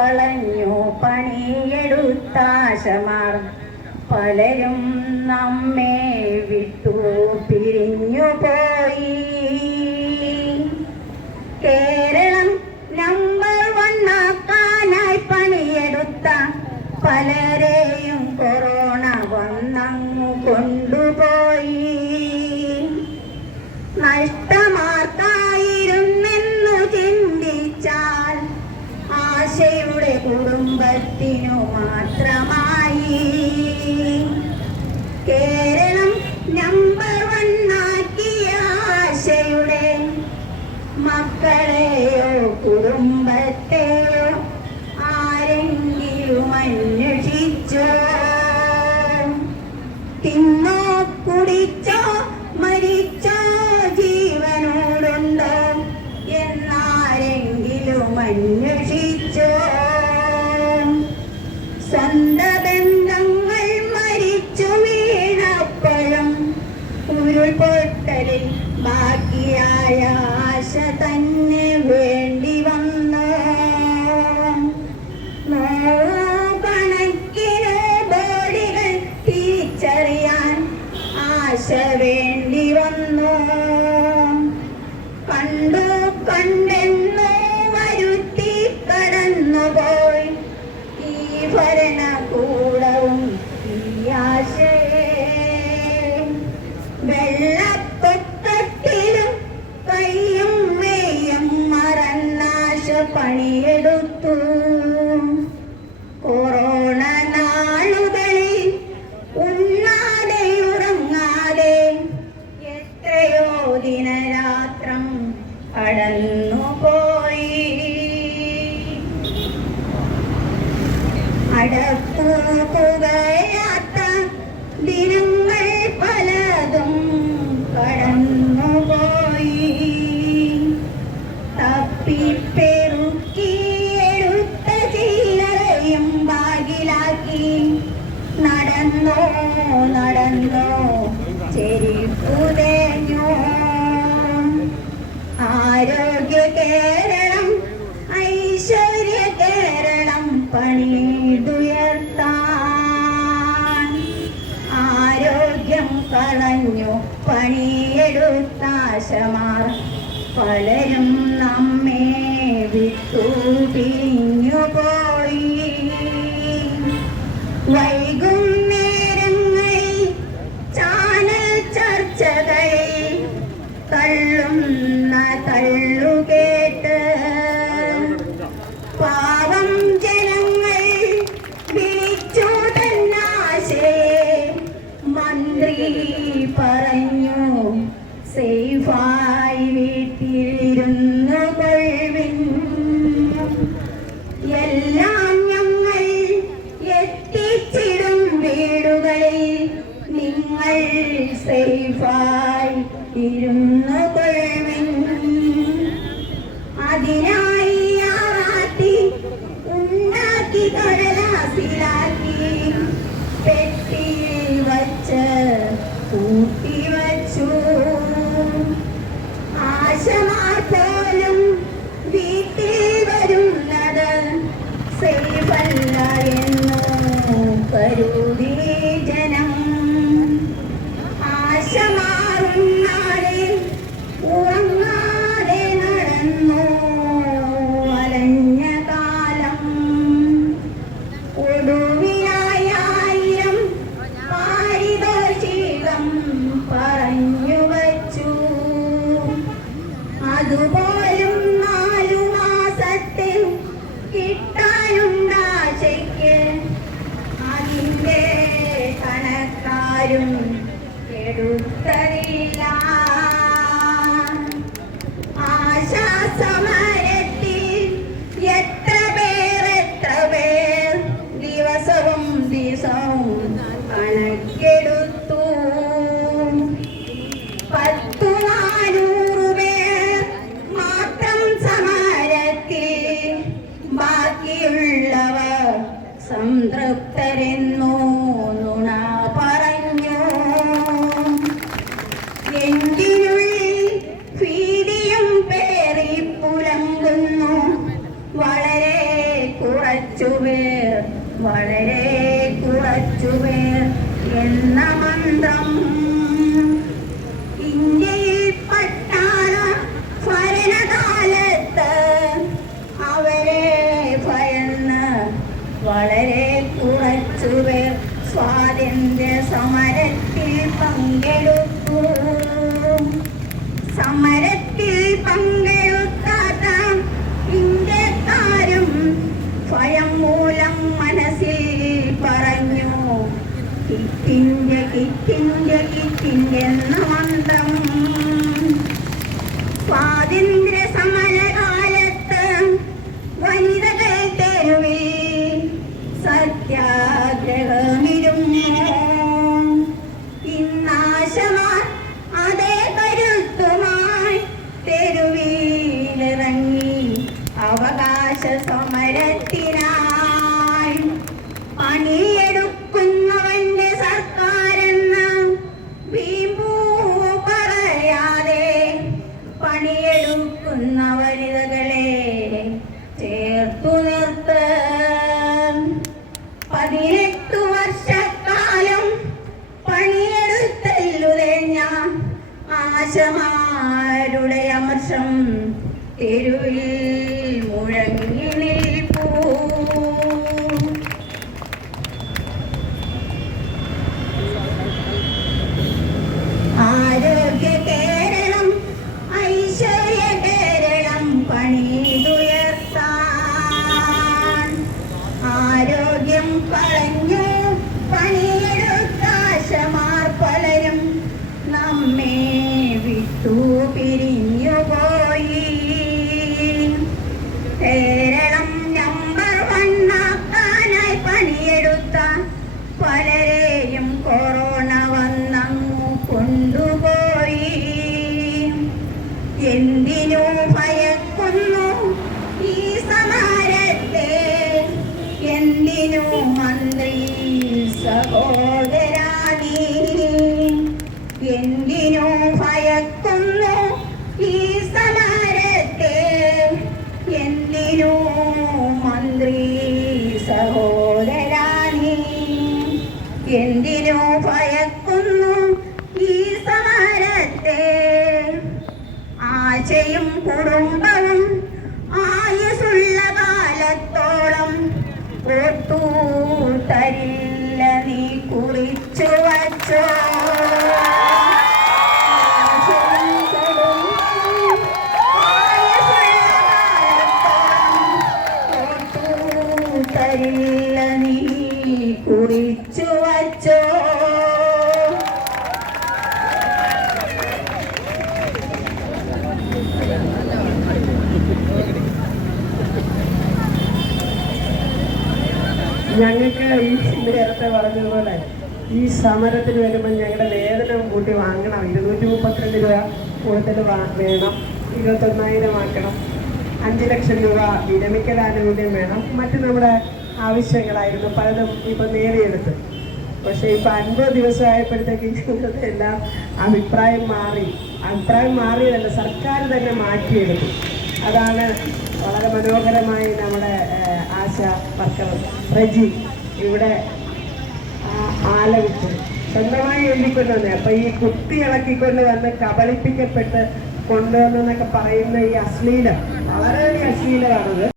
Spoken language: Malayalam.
കളഞ്ഞു പണിയെടുത്താശമാർ. പലരും നമ്മെ വിട്ടു പിരിഞ്ഞു പോയി. കേരളം നമ്പർ വണ്ണാക്കാനായി പണിയെടുത്ത പലരെയും കൊറോണ വന്നങ്ങു കൊണ്ടുപോയി. നഷ്ട natin kaya കടപ്പുകയാത്ത ദിനങ്ങൾ പലതും കടന്നുപോയി. തപ്പിപ്പെറുക്കി എടുത്ത ചില്ലറയും ബാഗിലാക്കി നടന്നോ നടന്നോ ചെരിപ്പുതേഞ്ഞോ ആരോഗ്യ കേരളം ഐശ്വര്യ പണിതുയർത്താൻ ആരോഗ്യം കളഞ്ഞു പണിയെടുത്താശമാർ പലരും നമ്മെ വിട്ടു പോയി വൈകുന്നേരങ്ങളിൽ ചാനൽ ചർച്ചകൾ തള്ളുന്ന തള്ളുക ખેડૂત તરેલા കുറച്ചുപേർ വളരെ കുറച്ചുപേർ എന്ന കിറ്റിന്ത്യ കിറ്റിന്ത്യ എന്ന മന്ത്രം സ്വാതന്ത്ര്യ സമരകാലത്ത് വനിതകൾ തെരുവിൽ സത്യാഗ്രഹമിരുന്നു ആശമാരുടെ അമർഷം തെരുവിൽ. എന്തിനു ഭയക്കുന്നു ഈ സമരത്തെ ആശയും കുടുംബവും ആയുസുള്ള കാലത്തോളം ഒട്ടു തരില്ല നീ കുറിച്ചു വച്ചോ ഈ നേരത്തെ പറഞ്ഞതുപോലെ ഈ സമരത്തിന് വരുമ്പോൾ ഞങ്ങളുടെ വേതനം കൂട്ടി വാങ്ങണം. ഇരുന്നൂറ്റി മുപ്പത്തിരണ്ട് രൂപ കൂടുതൽ വേണം. ഇരുപത്തൊന്നായിരം ആക്കണം. അഞ്ച് ലക്ഷം രൂപ വിരമിക്കൽ ആനുകൂല്യം വേണം. മറ്റ് നമ്മുടെ ആവശ്യങ്ങളായിരുന്നു. പലതും ഇപ്പം നേടിയെടുത്ത്. പക്ഷേ ഇപ്പം അൻപത് ദിവസമായപ്പോഴത്തേക്ക് എല്ലാം അഭിപ്രായം മാറി. അഭിപ്രായം മാറിയതല്ല സർക്കാർ തന്നെ മാറ്റിയെടുത്തു. അതാണ് വളരെ മനോഹരമായി നമ്മുടെ ആശ വർക്കർ റജി ഇവിടെ ആലപിച്ചു സ്വന്തമായി എഴുതിക്കൊണ്ടുവന്നേ. അപ്പൊ ഈ കുത്തി ഇളക്കിക്കൊണ്ട് വന്ന് കബളിപ്പിക്കപ്പെട്ട് കൊണ്ടുവന്നെന്നൊക്കെ പറയുന്ന ഈ അശ്ലീലം. വളരെ അശ്ലീലമാണത്.